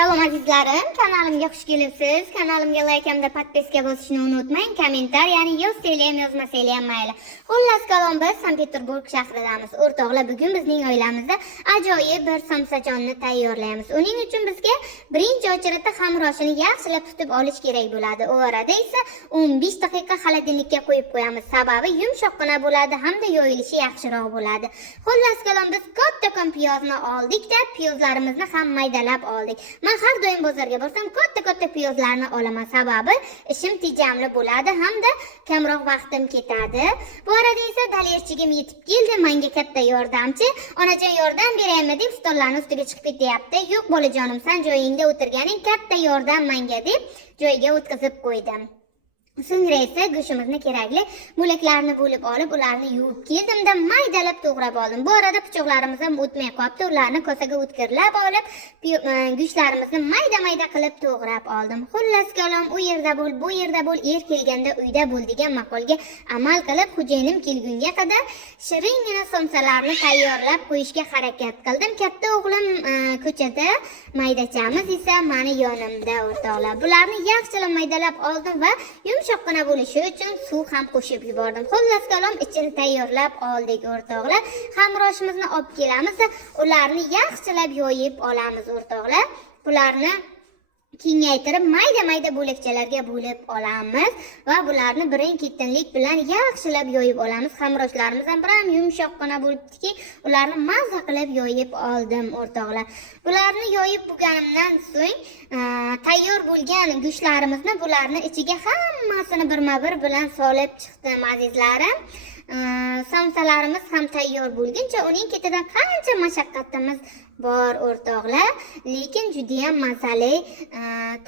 Salom azizlarim, kanalimga xush kelibsiz. Kanalimga like hamda podpiska bosishni unutmang. Kommentariyani yozsanglar ham yozmasanglar ham mayli. Xullas kalom, biz Sankt-Peterburg shahridamiz. O'rtoqlar, bugun bizning oilamizda ajoyib bir somsachonni tayyorlaymiz. Uning uchun bizga birinchi o'chirida xamir oshini yaxshilab tutib olish kerak bo'ladi. U orada esa 15 daqiqa xolodilnikka qo'yib qo'yamiz. Sababi yumshoqqina bo'ladi hamda yoyilishi yaxshiroq bo'ladi. Xullas kalom, biz kattakon piyozni oldik-da, piyozlarimizni ham maydalab oldik. Men har doim bozorga borsam katta piyozlarni olaman, sababi ishim tejamli bo'ladi hamda kamroq vaqtim ketadi. Bu arada esa dalerchigim yetib keldi, menga katta yordamchi. Onajon yordam beraymi deb stollarning ustiga chiqib ketyapti. Yo'q bolajonim, sen joyingda o'tirganing katta yordam menga deb joyiga o'tkazib qo'ydim. So'ngra esa go'shtimizni kerakli bo'laklarni bo'lib olib, ularni yuvib keldimda maydalab to'g'rab oldim. Bu arada pichoqlarimiz ham o'tmay qolibdi. Ularni kosaga o'tkirlab olib, go'shtlarimizni mayda-mayda qilib to'g'rab oldim. Xullas kalom, u yerda bo'l, bu yerda bo'l, er kelganda uyda bo'l degan maqolga amal qilib, xo'jayinim kelgunga qadar shiringina somsalarni tayyorlab qo'yishga harakat qildim. Katta o'g'lim ko'chada, maydachamiz esa meni yonimda o'rtoqlar. Bularni yaxshilab maydalab oldim va yumshoqqina bo'lishi uchun suv ham qo'shib yubordim. Xullas kalom, ichini tayyorlab oldik o'rtoqlar. Xamir oshimizni olib kelamiz va ularni yaxshilab yoyib olamiz o'rtoqlar. Bularni kengaytirib mayda-mayda bo'lakchalarga bo'lib olamiz va bularni birin-ketinlik bilan yaxshilab yoyib olamiz. Xamir oshlarimiz ham biram yumshoqqina bo'libdiki, ularni mazza qilib yoyib oldim o'rtoqlar. Bularni yoyib bo'lganimdan so'ng tayyor bo'lgan go'shtlarimizni bularni ichiga hammasini birma-bir bilan solib chiqdim azizlarim. Somsalarimiz ham tayyor bo'lguncha uning ketidan qancha mashaqqatimiz bor o'rtoqlar, lekin juda ham mazali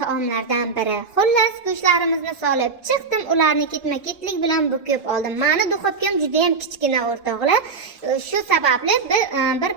taomlardan biri. Xullas go'shtlarimizni solib chiqdim, ularni ketma-ketlik bilan bo'kib oldim. Meni duxovkam juda ham kichkina o'rtoqlar. Shu sababli bir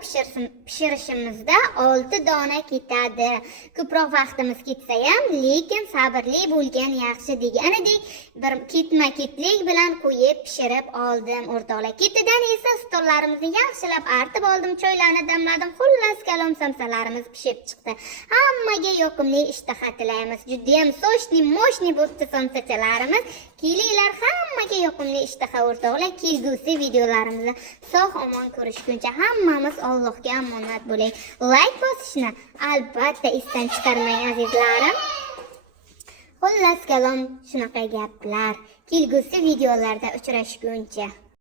pishirishimizda 6 dona ketadi. Ko'proq vaqtimiz ketsa ham, lekin sabrli bo'lgan yaxshi deganidek bir ketma-ketlik bilan qo'yib pishirib oldim o'rtoqlar. Ketidan esa stollarimizni yaxshilab artib oldim, choylarni damladim. Xullas kalom, somsalarimiz pishib chiqdi. Hammaga yoqimli ishtaha tilaymiz. Juda ham sochni, moshni bo'libdi somsachalarimiz. Kelinglar, hammaga yoqimli ishtaha o'rtoqlar. Kelgusi videolarimizni sog' omon ko'rishguncha hammamiz Allohga omonat bo'laylik. Like bosishni albatta esdan chiqarmang azizlarim. Xullas kalom, shunaqa gaplar. Kelgusi videolarda uchrashguncha